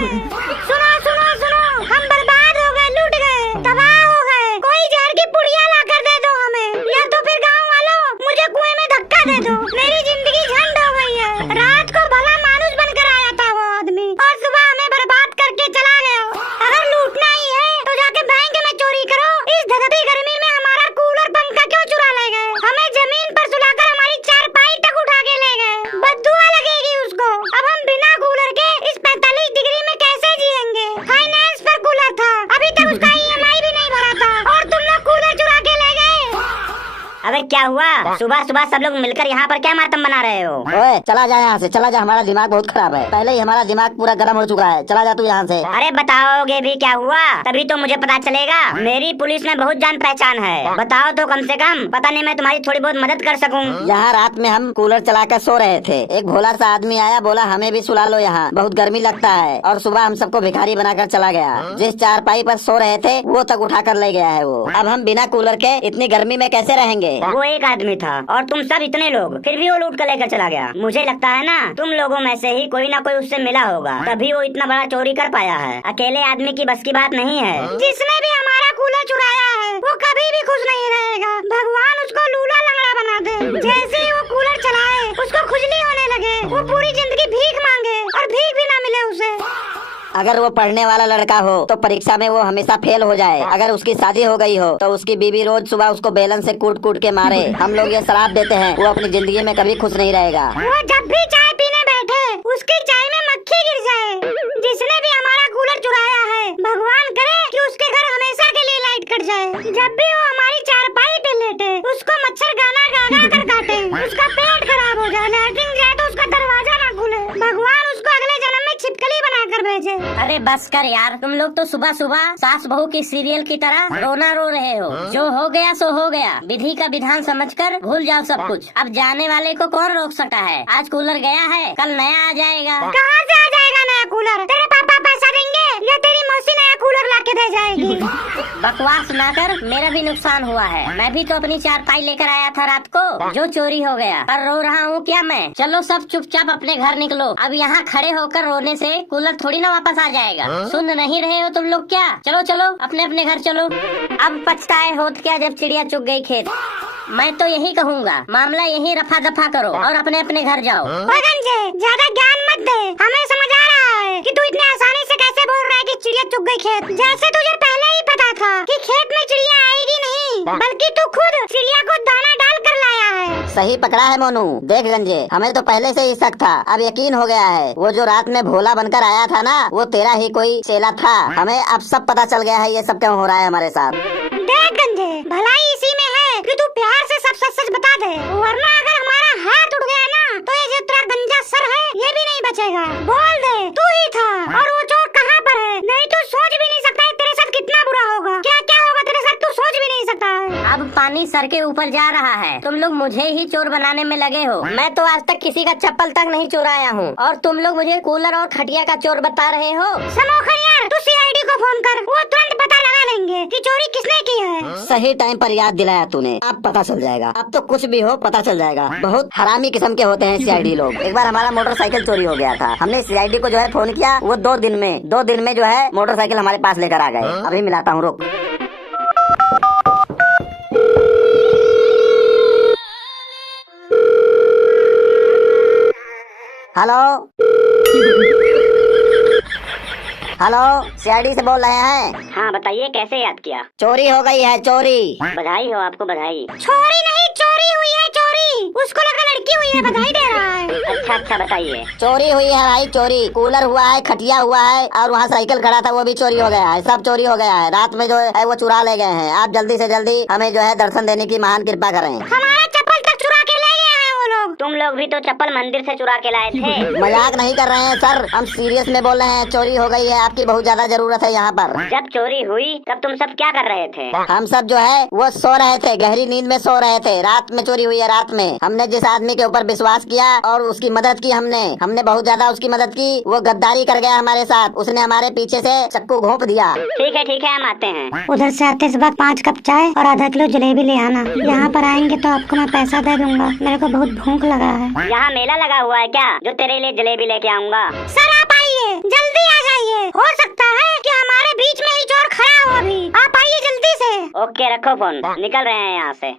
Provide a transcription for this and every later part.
सुनो सुनो सुनो, हम बर्बाद हो गए, लूट गए, तबाह हो गए। कोई जहर की पुड़िया ला कर दे दो हमें, या तो फिर गाँव वालों मुझे कुएं में धक्का दे दो। मेरी जिंदगी झंड हो गई है। रात को भला मानुस बनकर आया था वो आदमी, और सुबह हमें बर्बाद करके चला गया। अगर लूटना ही है तो जाके बैंक में चोरी करो। इस धधती गर्मी में हमारा कूलर पंखा क्यों चुरा ले गए? हमें जमीन पर सुलाकर हमारी चारपाई तक उठा के ले गए। बद्दुआ लगेगी उसको। अब हम बिना कूलर के इस 45 डिग्री में कैसे जिएंगे? फाइनेंस पर कूलर था, अभी तक उसका EMI भी नहीं भरा था, और तुम लोग कूलर चुरा के ले गए। अबे क्या हुआ? सुबह सुबह सब लोग मिलकर यहाँ पर क्या मातम बना रहे हो? ओए चला जा यहाँ से, चला जा, हमारा दिमाग बहुत खराब है। पहले ही हमारा दिमाग पूरा गर्म हो चुका है। चला जा तू यहाँ से। अरे बताओगे भी क्या हुआ, तभी तो मुझे पता चलेगा। मेरी पुलिस में बहुत जान पहचान है, बताओ तो कम से कम, पता नहीं मैं तुम्हारी थोड़ी बहुत मदद कर सकूं। यहाँ रात में हम कूलर चलाकर सो रहे थे, एक भोला सा आदमी आया, बोला हमें भी सुला लो, यहाँ बहुत गर्मी लगता है, और सुबह हम सबको भिखारी बनाकर चला गया। जिस चारपाई पर सो रहे थे वो तक उठा कर ले गया है वो। अब हम बिना कूलर के इतनी गर्मी में कैसे रहेंगे? वो एक आदमी था और तुम सब इतने लोग, फिर भी वो लूट कर लेकर चला गया। मुझे लगता है ना तुम लोगों में से ही कोई ना कोई उससे मिला होगा, तभी वो इतना बड़ा चोरी कर पाया है। अकेले आदमी की बस की बात नहीं है। जिसने भी हमारा कूलर चुराया है वो कभी भी खुश नहीं रहेगा। भगवान उसको लूला लंगड़ा बना दे। जैसे ही वो कूलर चलाए उसको खुजली होने लगे, वो पूरी जिंदगी भीख मांगे और भीख भी ना मिले उसे। अगर वो पढ़ने वाला लड़का हो तो परीक्षा में वो हमेशा फेल हो जाए। अगर उसकी शादी हो गई हो तो उसकी बीवी रोज सुबह उसको बेलन से कूट कूट के मारे। हम लोग ये श्राप देते हैं, वो अपनी जिंदगी में कभी खुश नहीं रहेगा। वो जब भी चाय पीने बैठे उसकी चाय में मक्खी गिर जाए। जिसने भी हमारा कूलर चुराया है भगवान करे कि उसके घर हमेशा के लिए लाइट कट जाए। जब भी वो हमारी चारपाई पे लेटे उसको मच्छर गाना गाना कर काटे, उसका पेट खराब हो जाए, लैट्रिन जाए तो उसका दरवाजा ना खुले। भगवान उसको अगले जन्म में छिपकली बना कर भेजे। अरे बस कर यार, तुम लोग तो सुबह सुबह सास बहू की सीरियल की तरह रोना रो रहे हो। जो हो गया सो हो गया, विधि का विधान समझकर भूल जाओ सब कुछ। अब जाने वाले को कौन रोक सकता है? आज कूलर गया है, कल नया आ जाएगा। कहाँ से आ जाएगा नया कूलर? तेरे पापा पैसा देंगे या तेरी मौसी नया कूलर ला के दे जाएगी? बकवास ना कर, मेरा भी नुकसान हुआ है। मैं भी तो अपनी चारपाई लेकर आया था रात को, जो चोरी हो गया। पर रो रहा हूँ क्या मैं? चलो सब चुपचाप अपने घर निकलो। अब यहाँ खड़े होकर रोने से कूलर थोड़ी ना वापस आ जाएगा। सुन नहीं रहे हो तुम लोग क्या? चलो चलो अपने अपने घर चलो। अब पछताए होत क्या जब चिड़िया चुग गई खेत। मैं तो यही कहूँगा, मामला यही रफा दफा करो और अपने अपने घर जाओ। गंजे ज्यादा ज्ञान मत दे, हमें समझ आ रहा है कि तू इतनी आसानी से कैसे बोल रहा है कि चिड़िया चुग गई खेत। जैसे तुझे पहले ही पता था कि खेत में चिड़िया आएगी नहीं, बल्कि तू खुद चिड़िया को दाना डाल कर लाया है। सही पकड़ा है मोनू। देख गंजे, हमें तो पहले से ही शक था, अब यकीन हो गया है। वो जो रात में भोला बनकर आया था ना, वो तेरा ही कोई चेला था। हमें अब सब पता चल गया है ये सब क्यों हो रहा है हमारे साथ। देख गंजे, भलाई इसी में है कि तू प्यार से सब सच सच बता दे, वरना अगर हमारा हाथ उठ गया ना तो ये जो तेरा गंजा सर है ये भी नहीं बचेगा। बोल दे तू ही था, और वो चोर कहाँ पर है? नहीं तो सोच भी नहीं सकता है तेरे साथ कितना बुरा होगा। क्या क्या होगा तेरे साथ तू सोच भी नहीं सकता है। अब पानी सर के ऊपर जा रहा है, तुम लोग मुझे ही चोर बनाने में लगे हो। मैं तो आज तक किसी का चप्पल तक नहीं चुराया हूँ, और तुम लोग मुझे कूलर और खटिया का चोर बता रहे हो। समोखन यार, तू CID को फोन कर, वो तुरंत पता लगा लेंगे कि चोरी किसने की है। सही टाइम पर याद दिलाया तूने, अब पता चल जाएगा। अब तो कुछ भी हो पता चल जाएगा। बहुत हरामी किस्म के होते हैं CID लोग। एक बार हमारा मोटरसाइकिल चोरी हो गया था, हमने CID को जो है फोन किया, वो 2 दिन में जो है मोटरसाइकिल हमारे पास लेकर आ गए। अभी मिलाता हूँ, रुक। हेलो हेलो, CID से बोल रहे हैं? हाँ बताइए, कैसे याद किया? चोरी हो गई है, चोरी। बधाई हो आपको, बधाई। चोरी नहीं, चोरी हुई है, चोरी। उसको लगा लड़की हुई है, बधाई दे रहा है। अच्छा अच्छा बताइए। चोरी हुई है भाई, चोरी। कूलर हुआ है, खटिया हुआ है, और वहाँ साइकिल खड़ा था वो भी चोरी हो गया है। सब चोरी हो गया है। रात में जो है वो चुरा ले गए हैं। आप जल्दी से जल्दी हमें जो है दर्शन देने की महान कृपा करें। हमारा चप्पल तक चुरा के ले गए हैं वो लोग। तुम लोग भी तो चप्पल मंदिर से चुरा के लाए थे। मजाक नहीं कर रहे हैं सर, हम सीरियस में बोल रहे हैं। चोरी हो गई है, आपकी बहुत ज्यादा जरूरत है यहाँ पर। जब चोरी हुई तब तुम सब क्या कर रहे थे? हम सब जो है वो सो रहे थे, गहरी नींद में सो रहे थे। रात में चोरी हुई है, रात में। हमने जिस आदमी के ऊपर विश्वास किया और उसकी मदद की, हमने बहुत ज्यादा उसकी मदद की। वो गद्दारी कर गया हमारे साथ, उसने हमारे पीछे से चक्कू घोंप दिया। ठीक है हम आते हैं। उधर से आते वक्त 5 कप चाय और आधा किलो जलेबी ले आना। यहाँ पर आएंगे तो आपको मैं पैसा दे दूंगा, मेरे को बहुत भूख लगा है। यहाँ मेला लगा हुआ है क्या, जो तेरे लिए जलेबी लेके आऊँगा? सर आप आइए, जल्दी आ जाइए। हो सकता है कि हमारे बीच में ही चोर खड़ा हो। अभी आप आइए जल्दी से। ओके रखो फोन, निकल रहे हैं यहाँ से।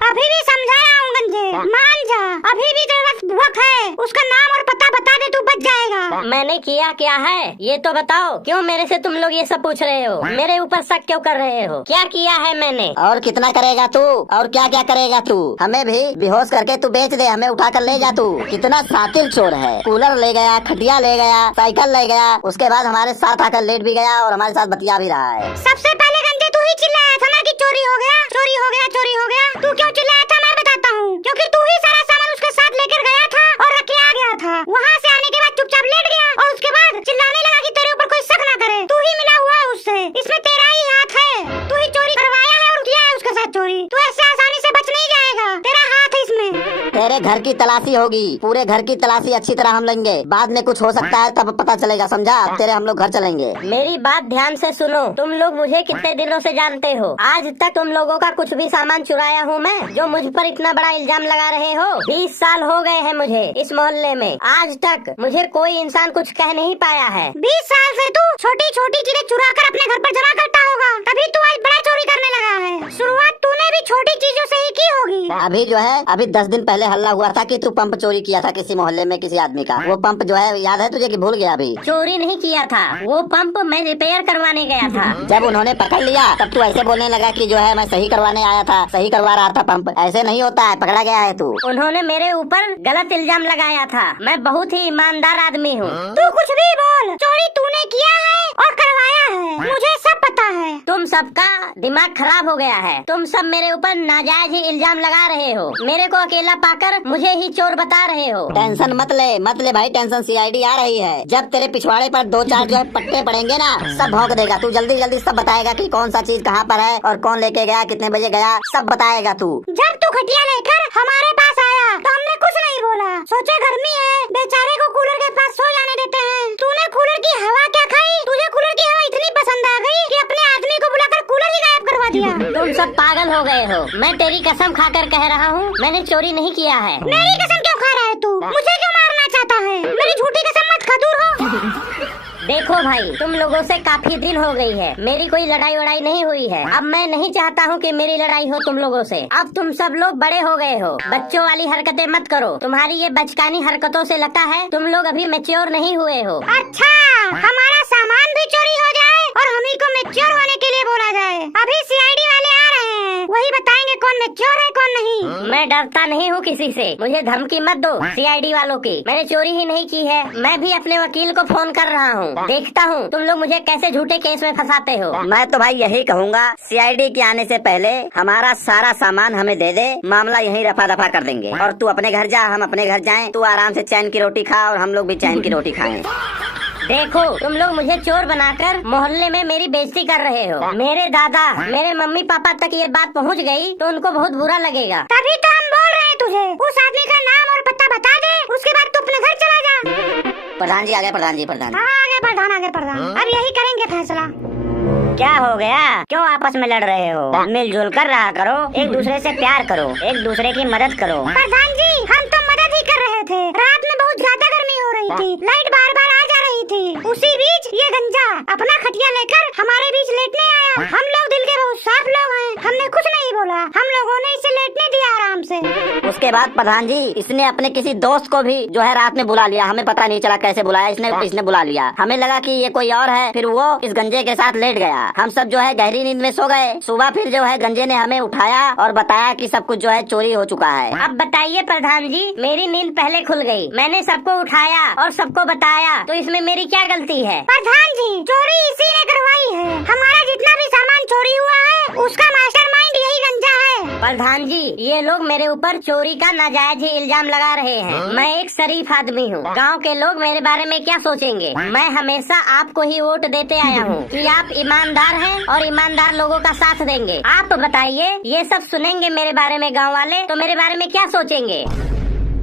अभी भी समझाया हूँ गंजे, मान जा। अभी भी तेरा वक्त है, उसका नाम और पता बता दे, तू बच जाएगा। मैंने किया क्या है ये तो बताओ। क्यों मेरे से तुम लोग ये सब पूछ रहे हो? मेरे ऊपर शक क्यों कर रहे हो? क्या किया है मैंने? और कितना करेगा तू? और क्या क्या करेगा तू? हमें भी बेहोश करके तू बेच दे, हमें उठा कर ले जा तू। कितना शातिर चोर है। कूलर ले गया, खटिया ले गया, साइकिल ले गया, उसके बाद हमारे साथ आकर लेट भी गया और हमारे साथ बतिया भी रहा है। सबसे पहले गंजे तू ही चिल्लाया था ना कि चोरी हो गया, चोरी हो गया, चोरी हो गया। तू क्यों चिल्लाया था मैं बताता हूँ। क्योंकि तू ही सारा सामान उसके साथ लेकर गया था और रख के आ गया था। वहाँ से आने के बाद चुपचाप लेट गया और उसके बाद चिल्लाने लगा कि तेरे ऊपर कोई शक न करे। तू ही मिला हुआ है उससे, इसमें तेरा ही हाथ है। तू ही चोरी करवाया है और किया है उसके साथ चोरी। तू ऐसे आसानी से बच नहीं जाएगा, तेरा हाथ है इसमें। तेरे घर की तलाशी होगी, पूरे घर की तलाशी अच्छी तरह हम लेंगे। बाद में कुछ हो सकता है तब पता चलेगा, समझा? अब तेरे हम लोग घर चलेंगे। मेरी बात ध्यान से सुनो। तुम लोग मुझे कितने दिनों से जानते हो? आज तक तुम लोगों का कुछ भी सामान चुराया हूँ मैं, जो मुझ पर इतना बड़ा इल्जाम लगा रहे हो? 20 साल हो गए हैं मुझे इस मोहल्ले में, आज तक मुझे कोई इंसान कुछ कह नहीं पाया है। 20 साल से तू छोटी छोटी चीजें चुरा कर अपने घर पर जमा करता होगा, तभी तू आज बड़ा चोरी करने लगा है। शुरुआत तूने भी छोटी चीजों से ही की होगी। अभी जो है, अभी 10 दिन पहले हल्ला हुआ था कि तू पंप चोरी किया था किसी मोहल्ले में किसी आदमी का। वो पंप जो है याद है तुझे कि भूल गया? अभी चोरी नहीं किया था, वो पंप मैं रिपेयर करवाने गया था। जब उन्होंने पकड़ लिया तब तू ऐसे बोलने लगा कि जो है मैं सही करवाने आया था, सही करवा रहा था पंप। ऐसे नहीं होता है, पकड़ा गया है तू। उन्होंने मेरे ऊपर गलत इल्जाम लगाया था। मैं बहुत ही ईमानदार आदमी हूँ। तू कुछ भी बोल, चोरी तूने किया है और करवाया है, मुझे सब पता है। तुम सबका दिमाग खराब हो गया है। तुम सब मेरे ऊपर नाजायज ही इल्जाम लगा रहे हो। मेरे को अकेला पाकर मुझे ही चोर बता रहे हो। टेंशन मत ले भाई, टेंशन। सीआईडी आ रही है। जब तेरे पिछवाड़े पर 2-4 जो है पट्टे पड़ेंगे ना, सब भौंक देगा। तू जल्दी जल्दी सब बताएगा कि कौन सा चीज कहाँ पर है और कौन लेके गया, कितने बजे गया, सब बताएगा तू। जब तू खटिया लेकर हमारे पास आया तो हमने कुछ नहीं बोला, सोचे गर्मी है, बेचारे को कूलर के पास सो जाने देते हैं। तूने कूलर की हवा क्या खाई? तुझे कूलर की हवा इतनी पसंद आ गई कि अपने आदमी को बुलाकर कूलर ही गायब करवा दिया। तुम सब पागल हो गए हो। मैं तेरी कसम खाकर कह रहा हूँ, मैंने चोरी नहीं किया है। मेरी कसम क्यों खा रहा है तू? मुझे क्यों मारना चाहता है? मेरी झूठी कसम मत खा, दूर हो। देखो भाई, तुम लोगों से काफी दिन हो गई है, मेरी कोई लड़ाई वड़ाई नहीं हुई है। अब मैं नहीं चाहता हूँ कि मेरी लड़ाई हो तुम लोगों से। अब तुम सब लोग बड़े हो गए हो, बच्चों वाली हरकतें मत करो। तुम्हारी ये बचकानी हरकतों से लगता है तुम लोग अभी मैच्योर नहीं हुए हो। अच्छा, हमारा सामान भी चोरी हो जाए और हम ही को मैच्योर होने के लिए बोला जाए। अभी सीआईडी वाले आ रहे हैं, वही बताएंगे कौन मैच्योर है कौन नहीं। मैं डरता नहीं हूँ किसी से, मुझे धमकी मत दो सीआईडी वालों की। मैंने चोरी ही नहीं की है। मैं भी अपने वकील को फोन कर रहा हूँ, देखता हूँ तुम लोग मुझे कैसे झूठे केस में फंसाते हो। मैं तो भाई यही कहूँगा, सीआईडी के आने से पहले हमारा सारा सामान हमें दे दे, मामला यही रफा दफा कर देंगे। और तू अपने घर जा, हम अपने घर जाएं। तू आराम से चैन की रोटी खा और हम लोग भी चैन की रोटी खाएं। देखो, तुम लोग मुझे चोर बनाकर मोहल्ले में मेरी बेइज्जती कर रहे हो। मेरे दादा, मेरे मम्मी पापा तक ये बात पहुंच गई तो उनको बहुत बुरा लगेगा। तभी तो हम बोल रहे हैं तुझे, उस आदमी का नाम और पता बता दे, उसके बाद तू अपने घर चला जा। प्रधान जी आ गए, प्रधान जी, प्रधान। हाँ, आगे प्रधान, आगे प्रधान। अब यही करेंगे फैसला। क्या हो गया? क्यों आपस में लड़ रहे हो? मिलजुल कर रहा करो, एक दूसरे से प्यार करो, एक दूसरे की मदद करो। प्रधान जी, हम तो मदद ही कर रहे थे। रात में बहुत ज्यादा गर्मी हो रही थी, लाइट बार बार आ जा रही थी। उसी बीच ये गंजा अपना खटिया लेकर हमारे बीच लेटने आया। हम लोग दिल के बहुत साफ लोग हैं, हमने कुछ नहीं बोला। हम लोगों ने इसे लेटने दिया आराम से। उसके बाद प्रधान जी, इसने अपने किसी दोस्त को भी जो है रात में बुला लिया। हमें पता नहीं चला कैसे बुलाया, इसने बुला लिया। हमें लगा कि ये कोई और है, फिर वो इस गंजे के साथ लेट गया। हम सब जो है गहरी नींद में सो गए। सुबह फिर जो है गंजे ने हमें उठाया और बताया कि सब कुछ जो है चोरी हो चुका है। अब बताइए प्रधान जी, मेरी नींद पहले खुल गई, मैंने सबको उठाया और सबको बताया, तो इसमें मेरी क्या गलती है? प्रधान जी, चोरी इसी ने करवाई है। हमारा जितना भी सामान चोरी हुआ है उसका मास्टरमाइंड यही गंजा है। प्रधान जी, ये लोग मेरे ऊपर चोरी का नाजायज ही इल्जाम लगा रहे हैं। मैं एक शरीफ आदमी हूँ, गांव के लोग मेरे बारे में क्या सोचेंगे? मैं हमेशा आपको ही वोट देते आया हूँ कि आप ईमानदार हैं और ईमानदार लोगों का साथ देंगे। आप बताइए, ये सब सुनेंगे मेरे बारे में गाँव वाले, तो मेरे बारे में क्या सोचेंगे?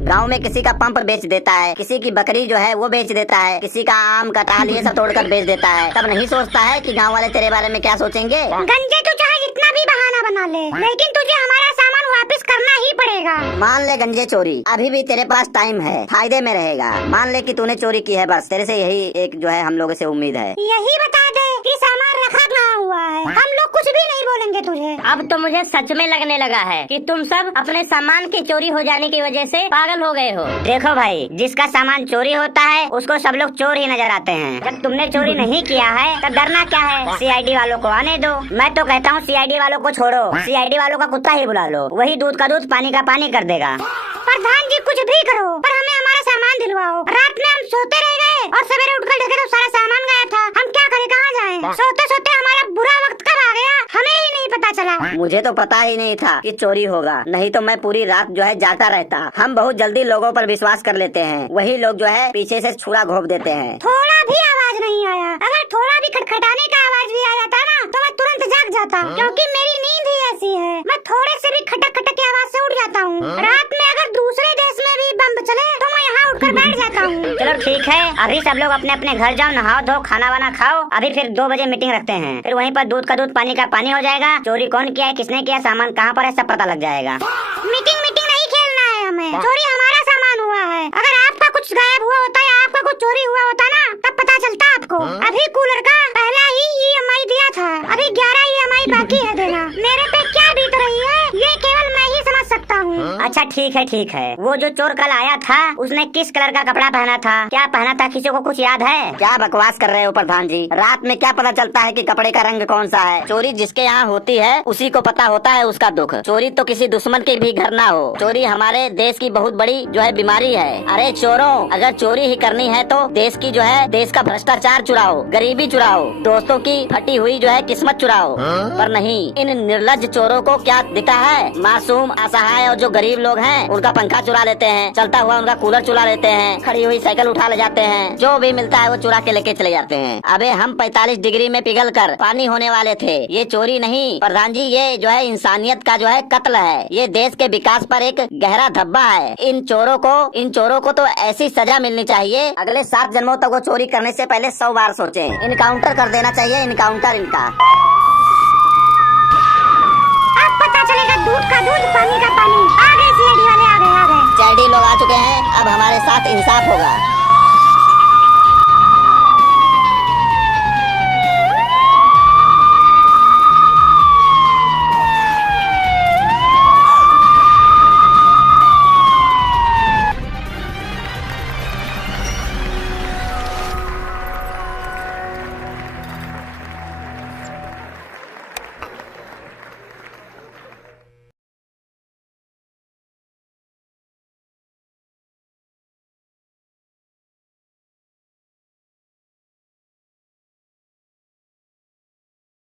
गांव में किसी का पंप बेच देता है, किसी की बकरी जो है वो बेच देता है, किसी का आम कटहल ये सब तोड़कर बेच देता है। तब नहीं सोचता है कि गांव वाले तेरे बारे में क्या सोचेंगे? गंजे, तू चाहे जितना भी बहाना बना ले, लेकिन तुझे हमारा सामान वापस करना ही पड़ेगा। मान ले गंजे चोरी, अभी भी तेरे पास टाइम है, फायदे में रहेगा। मान ले कि तूने चोरी की है, बस तेरे से यही एक जो है हम लोगों से उम्मीद है। यही बता दे कि सामान रखा कहाँ हुआ है, हम लोग कुछ भी नहीं बोलेंगे तुझे। अब तो मुझे सच में लगने लगा है कि तुम सब अपने सामान की चोरी हो जाने की वजह से पागल हो गए हो। देखो भाई, जिसका सामान चोरी होता है उसको सब लोग चोर ही नजर आते हैं। जब तुमने चोरी नहीं किया है तो डरना क्या है? सीआईडी वालों को आने दो। मैं तो कहता हूँ सीआईडी वालों को छोड़ो, सीआईडी वालों का कुत्ता ही बुला लो, वही दूध का दूध पानी का पानी कर देगा। प्रधान जी कुछ भी करो पर हमें हमारा सामान दिलवाओ। रात में हम सोते रह गए और सवेरे उठकर देखे तो सारा सामान गायब था। हम क्या करें, कहाँ जाएं? सोते सोते हमारा बुरा वक्त कब आ गया हमें ही नहीं पता चला। मुझे तो पता ही नहीं था कि चोरी होगा, नहीं तो मैं पूरी रात जो है जाता रहता। हम बहुत जल्दी लोगों पर विश्वास कर लेते हैं, वही लोग जो है पीछे से छुरा घोंप देते हैं। थोड़ा भी आवाज नहीं आया, अगर थोड़ा भी खटखटाने का आवाज भी आ जाता ना तो मैं तुरंत जाग जाता, क्योंकि मेरी नींद ही ऐसी है। मैं थोड़े से भी खटक खटक की आवाज से उठ जाता हूँ। रात में अगर दूसरे देश में भी बम चले तो मैं यहाँ उठकर बैठ जाता हूँ। चलो ठीक है, अभी सब लोग अपने अपने घर जाओ, नहाओ धो, खाना वाना खाओ। अभी फिर 2 बजे मीटिंग रखते हैं, फिर वहीं पर दूध का दूध पानी का पानी हो जाएगा। चोरी कौन किया है, किसने किया, सामान कहाँ पर है, सब पता लग जाएगा। मीटिंग नहीं खेलना है हमें, चोरी हमारा सामान हुआ है। अगर आपका कुछ गायब हुआ होता या आपका कुछ चोरी हुआ होता ना तब पता चलता आपको। अभी कूलर का पहला ही EMI दिया था, अभी 11 EMI बाकी है देना। मेरे पे क्या बीत रही है ये केवल मैं ही समझ सकता हूँ। अच्छा ठीक है। वो जो चोर कल आया था उसने किस कलर का कपड़ा पहना था, क्या पहना था, किसी को कुछ याद है? क्या बकवास कर रहे हो प्रधान जी, रात में क्या पता चलता है कि कपड़े का रंग कौन सा है? चोरी जिसके यहाँ होती है उसी को पता होता है उसका दुख। चोरी तो किसी दुश्मन के भी घर ना हो। चोरी हमारे देश की बहुत बड़ी जो है बीमारी है। अरे चोरों, अगर चोरी ही करनी है तो देश की जो है देश का भ्रष्टाचार चुराओ, गरीबी चुराओ, दोस्तों की फटी हुई जो है किस्मत चुराओ। पर नहीं, इन निर्लज चोरों को क्या दिखता है? मासूम, असहाय और जो गरीब लोग हैं उनका पंखा चुरा लेते हैं, चलता हुआ उनका कूलर चुरा लेते हैं, खड़ी हुई साइकिल उठा ले जाते हैं, जो भी मिलता है वो चुरा के लेके चले जाते हैं। अबे हम 45 डिग्री में पिघल कर पानी होने वाले थे। ये चोरी नहीं प्रधान जी, ये जो है इंसानियत का जो है कत्ल है। ये देश के विकास पर एक गहरा धब्बा है। इन चोरों को तो ऐसी सजा मिलनी चाहिए, अगले 7 जन्मों तक वो चोरी करने से पहले 100 बार सोचें। इनकाउंटर कर देना चाहिए, इनकाउंटर इनका। अब पता चलेगा दूध का दूध पानी का पानी। आ गए सीआईडी वाले, आ गए। CID लोग आ चुके हैं, अब हमारे साथ इंसाफ होगा।